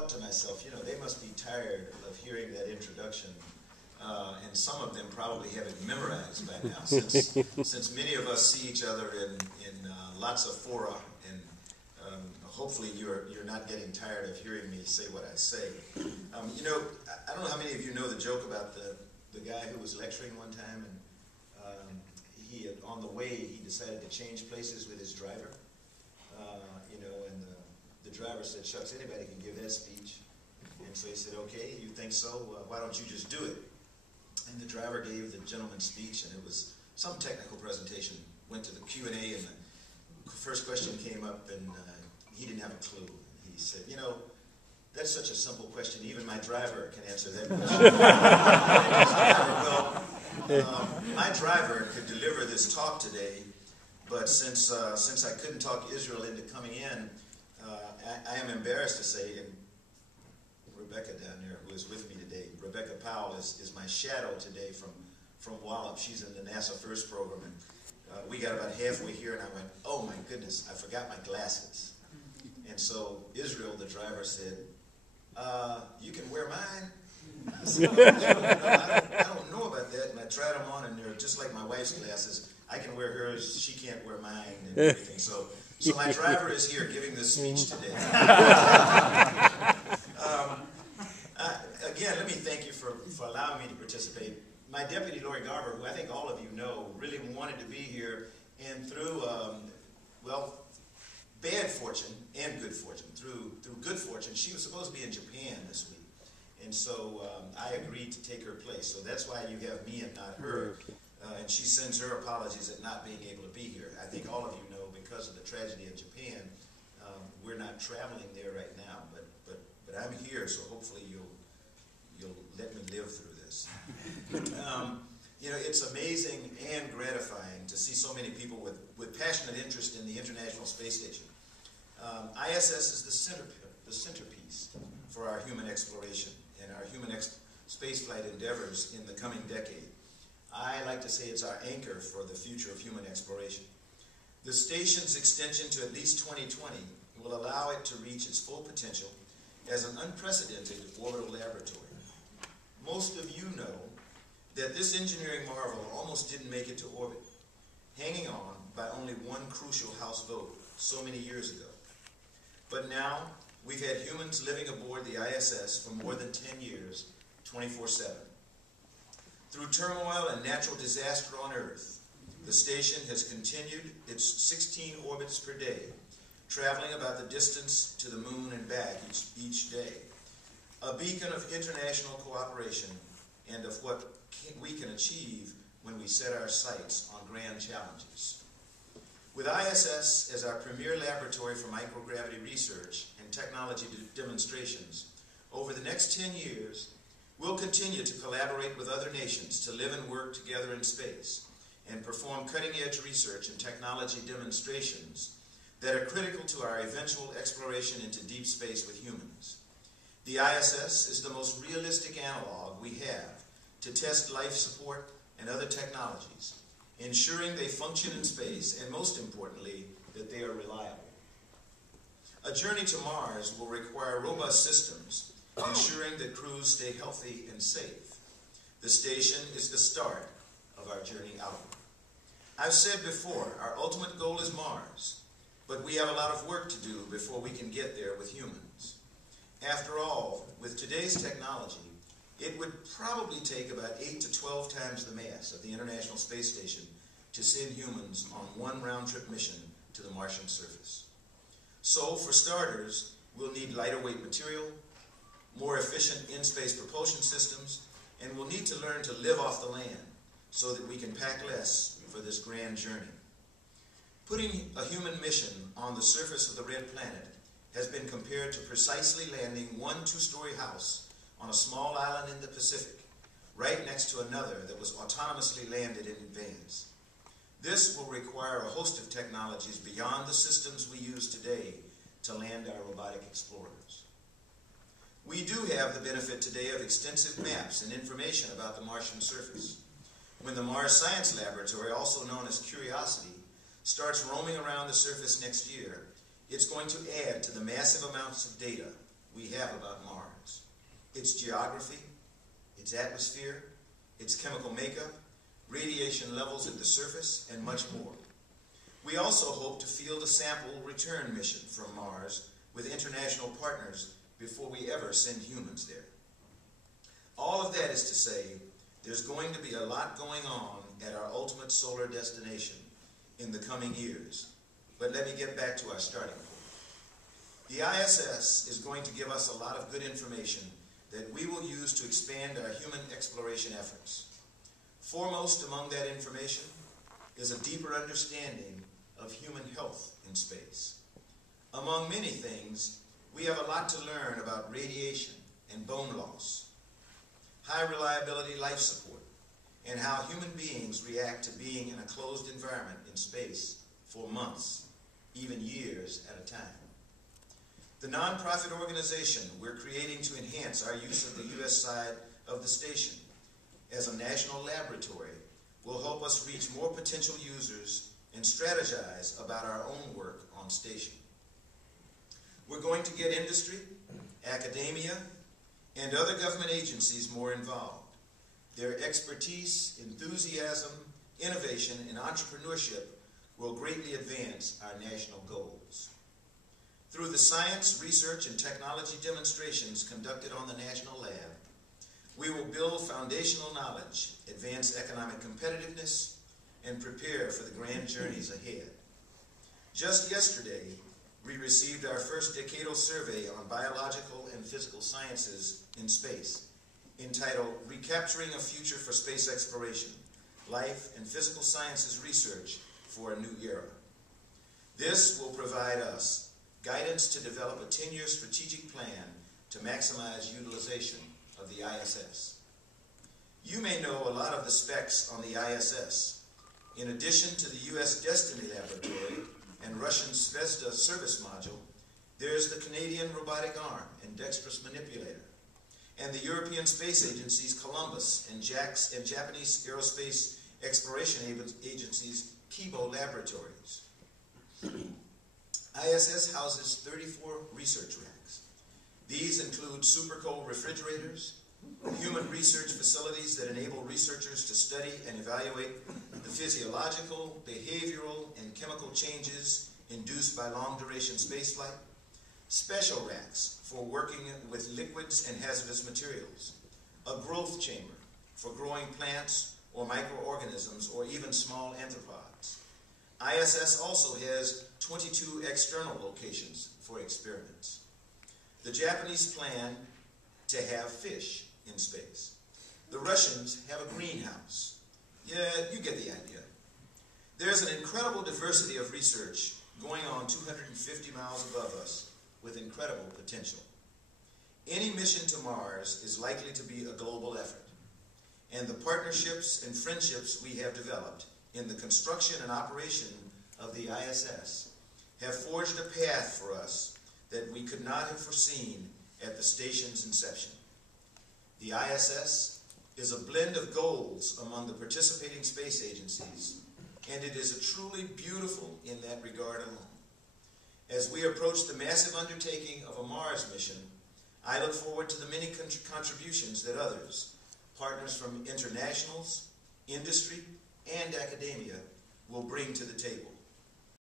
thought to myself, you know, they must be tired of hearing that introduction, and some of them probably have it memorized by now, since many of us see each other in lots of fora, and hopefully you're not getting tired of hearing me say what I say. You know, I don't know how many of you know the joke about the guy who was lecturing one time, and on the way he decided to change places with his driver. You know, and the driver said, "Shucks, anybody can give that speech." And so he said, "Okay, you think so? Why don't you just do it?" And the driver gave the gentleman's speech, and it was some technical presentation. Went to the Q&A, and the first question came up, and he didn't have a clue. He said, "You know, that's such a simple question. Even my driver can answer that question." My driver could deliver this talk today, but since I couldn't talk Israel into coming in, I am embarrassed to say, and Rebecca down there, who is with me today, Rebecca Powell is my shadow today from Wallop. She's in the NASA First program, and we got about halfway here, and I went, "Oh my goodness, I forgot my glasses." And so Israel, the driver, said, "You can wear mine." I said, I don't know about that, and I tried them on, and they're just like my wife's glasses. I can wear hers, she can't wear mine, and everything. So my driver is here giving this speech today. Again, let me thank you for allowing me to participate. My deputy, Lori Garber, who I think all of you know, really wanted to be here, and through, bad fortune and good fortune, through good fortune, she was supposed to be in Japan this week. And so I agreed to take her place. So that's why you have me and not her. And she sends her apologies at not being able to be here. I think all of you know, because of the tragedy in Japan, we're not traveling there right now. But I'm here, so hopefully you'll let me live through this. You know, it's amazing and gratifying to see so many people with passionate interest in the International Space Station. ISS is the centerpiece for our human exploration and our human spaceflight endeavors in the coming decade. I like to say it's our anchor for the future of human exploration. The station's extension to at least 2020 will allow it to reach its full potential as an unprecedented orbital laboratory. Most of you know that this engineering marvel almost didn't make it to orbit, hanging on by only one crucial House vote so many years ago. But now, we've had humans living aboard the ISS for more than 10 years, 24/7. Through turmoil and natural disaster on Earth, the station has continued its 16 orbits per day, traveling about the distance to the moon and back each day. A beacon of international cooperation and of what we can achieve when we set our sights on grand challenges. With ISS as our premier laboratory for microgravity research and technology demonstrations, over the next 10 years, we'll continue to collaborate with other nations to live and work together in space and perform cutting-edge research and technology demonstrations that are critical to our eventual exploration into deep space with humans. The ISS is the most realistic analog we have to test life support and other technologies, ensuring they function in space, and most importantly, that they are reliable. A journey to Mars will require robust systems, ensuring that crews stay healthy and safe. The station is the start of our journey outward. I've said before, our ultimate goal is Mars, but we have a lot of work to do before we can get there with humans. After all, with today's technology, it would probably take about 8 to 12 times the mass of the International Space Station to send humans on one round-trip mission to the Martian surface. So, for starters, we'll need lighter weight material, more efficient in-space propulsion systems, and we'll need to learn to live off the land so that we can pack less for this grand journey. Putting a human mission on the surface of the red planet has been compared to precisely landing one two-story house on a small island in the Pacific, right next to another that was autonomously landed in advance. This will require a host of technologies beyond the systems we use today to land our robotic explorers. We do have the benefit today of extensive maps and information about the Martian surface. When the Mars Science Laboratory, also known as Curiosity, starts roaming around the surface next year, it's going to add to the massive amounts of data we have about Mars: its geography, its atmosphere, its chemical makeup, radiation levels at the surface, and much more. We also hope to field a sample return mission from Mars with international partners before we ever send humans there. All of that is to say, there's going to be a lot going on at our ultimate solar destination in the coming years. But let me get back to our starting point. The ISS is going to give us a lot of good information that we will use to expand our human exploration efforts. Foremost among that information is a deeper understanding of human health in space. Among many things, we have a lot to learn about radiation and bone loss, high reliability life support, and how human beings react to being in a closed environment in space for months, even years at a time. The nonprofit organization we're creating to enhance our use of the U.S. side of the station as a national laboratory will help us reach more potential users and strategize about our own work on station. We're going to get industry, academia, and other government agencies more involved. Their expertise, enthusiasm, innovation, and entrepreneurship will greatly advance our national goals. Through the science, research, and technology demonstrations conducted on the National Lab, we will build foundational knowledge, advance economic competitiveness, and prepare for the grand journeys ahead. Just yesterday, we received our first decadal survey on biological and physical sciences in space, entitled Recapturing a Future for Space Exploration, Life and Physical Sciences Research for a New Era. This will provide us guidance to develop a 10-year strategic plan to maximize utilization of the ISS. You may know a lot of the specs on the ISS. In addition to the U.S. Destiny Laboratory and Russian Zvezda service module, there's the Canadian robotic arm and dexterous manipulator, and the European Space Agency's Columbus and Japanese Aerospace Exploration Agency's Kibo laboratories. ISS houses 34 research racks. These include super-cold refrigerators, human research facilities that enable researchers to study and evaluate the physiological, behavioral, and chemical changes induced by long-duration spaceflight, special racks for working with liquids and hazardous materials, a growth chamber for growing plants or microorganisms or even small arthropods. ISS also has 22 external locations for experiments. The Japanese plan to have fish in space. The Russians have a greenhouse. Yeah, you get the idea. There's an incredible diversity of research going on 250 miles above us with incredible potential. Any mission to Mars is likely to be a global effort, and the partnerships and friendships we have developed in the construction and operation of the ISS have forged a path for us that we could not have foreseen at the station's inception. The ISS is a blend of goals among the participating space agencies, and it is a truly beautiful in that regard alone. As we approach the massive undertaking of a Mars mission, I look forward to the many contributions that others, partners from internationals, industry, and academia, will bring to the table.